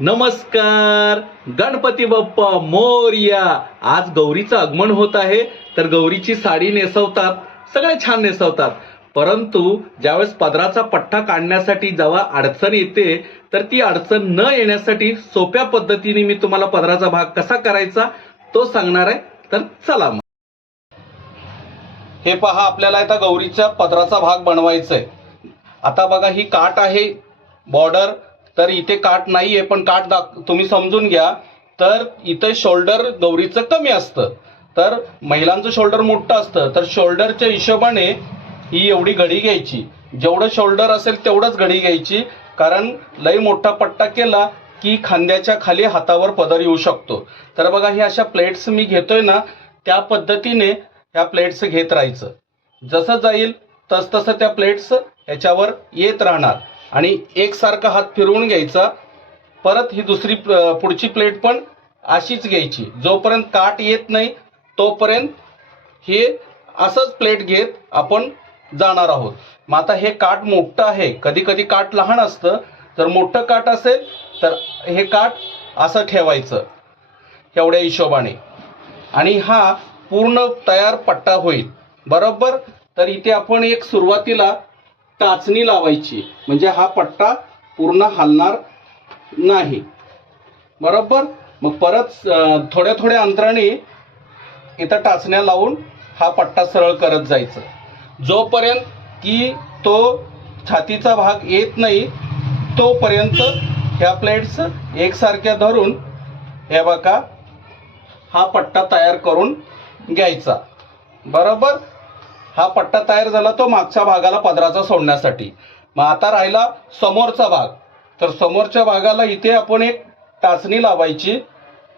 नमस्कार. गणपती बाप्पा मोर्या. आज गौरीचं आगमन होत आहे. तर गौरीची साडी नेसवतात. सगळे छान नेसवतात. परंतु ज्यावेळेस पदराचा पठ्ठा काढण्यासाठी जेव्हा अडचण येते तर ती अडचण न येण्यासाठी सोप्या पद्धतीने मी तुम्हाला पदराचा भाग कसा करायचा तो सांगणार आहे. तर चला मग. हे पहा आपल्याला आता गौरीच्या पदराचा भाग बनवायचा आहे आता बघा ही काट आहे. बॉर्डर तर इथे काट नाही आहे पण काट दाख तुम्ही समजून घ्या. तर इथे शोल्डर गौरीचं कमी असतं. तर महिलांचं शोल्डर मोठं असतं. तर शोल्डरच्या हिशोबाने ही एवढी घडी घ्यायची. जेवढं शोल्डर असेल तेवढंच घडी घ्यायची. कारण लई मोठा पट्टा केला की खांद्याच्या खाली हातावर पदर येऊ शकतो. तर बघा हे अशा प्लेट्स मी घेतोय ना त्या पद्धतीने ह्या प्लेट्स घेत राहायचं. जसं जाईल तस तसं त्या प्लेट्स याच्यावर येत राहणार. आणि एकसारखा हात फिरवून घ्यायचा. परत ही दुसरी पुढची प्लेट पण अशीच घ्यायची. जोपर्यंत काट येत नाही तोपर्यंत हे असंच प्लेट घेत आपण जाणार आहोत. मग आता हे काट मोठं आहे. कधी कधी काट लहान असतं. जर मोठं काट असेल तर हे काट असं ठेवायचं. एवढ्या हिशोबाने. आणि हा पूर्ण तयार पट्टा होईल. बरोबर? तर इथे आपण एक सुरुवातीला टाचणी लावायची. म्हणजे हा पट्टा पूर्ण हलणार नाही. बरोबर? मग परत थोड्या थोड्या अंतराने इथं टाचण्या लावून हा पट्टा सरळ करत जायचं. जोपर्यंत की तो छातीचा भाग येत नाही तोपर्यंत ह्या प्लेट्स एकसारख्या धरून हे बघा हा पट्टा तयार करून घ्यायचा. बरोबर? हा पट्टा तयार झाला तो मागच्या भागाला पदराचा सोडण्यासाठी. मग आता राहिला समोरचा भाग. तर समोरच्या भागाला इथे आपण एक टाचणी लावायची.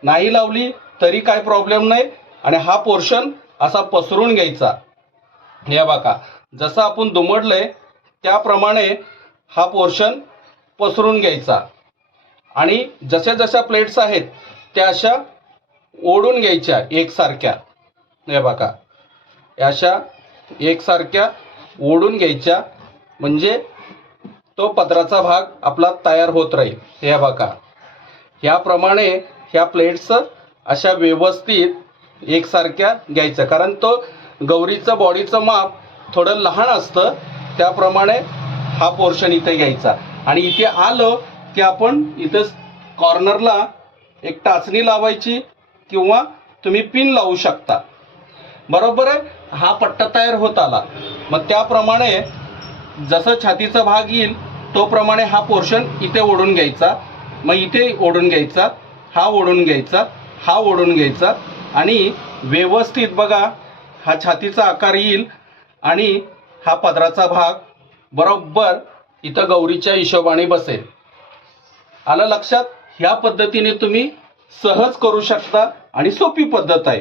नाही लावली तरी काय प्रॉब्लेम नाही. आणि हा पोर्शन असा पसरून घ्यायचा. हे बघा जसं आपण दुमडलंय त्याप्रमाणे हा पोर्शन पसरून घ्यायचा. आणि जशा जशा प्लेट्स आहेत त्या अशा ओढून घ्यायच्या एकसारख्या. हे बघा या अशा एकसारख्या ओढून घ्यायच्या. म्हणजे तो पदराचा भाग आपला तयार होत राहील. हे बघा. ह्याप्रमाणे ह्या प्लेट्स अशा व्यवस्थित एकसारख्या घ्यायचं. कारण तो गौरीचं बॉडीचं माप थोडं लहान असतं. त्याप्रमाणे हा पोर्शन इथे घ्यायचा. आणि इथे आलं की आपण इथे कॉर्नरला एक टाचणी लावायची किंवा तुम्ही पिन लावू शकता. बरोबर आहे? हा पट्टा तयार होत आला. मग त्याप्रमाणे जसं छातीचा भाग येईल तोप्रमाणे हा पोर्शन इथे ओढून घ्यायचा. मग इथे ओढून घ्यायचा हा ओढून घ्यायचा हा ओढून घ्यायचा. आणि व्यवस्थित बघा हा छातीचा आकार येईल आणि हा पदराचा भाग बरोबर इथं गौरीच्या हिशोबाने बसेल. आलं लक्षात? ह्या पद्धतीने तुम्ही सहज करू शकता आणि सोपी पद्धत आहे.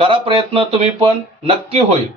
करा प्रयत्न तुम्ही पण नक्की होईल.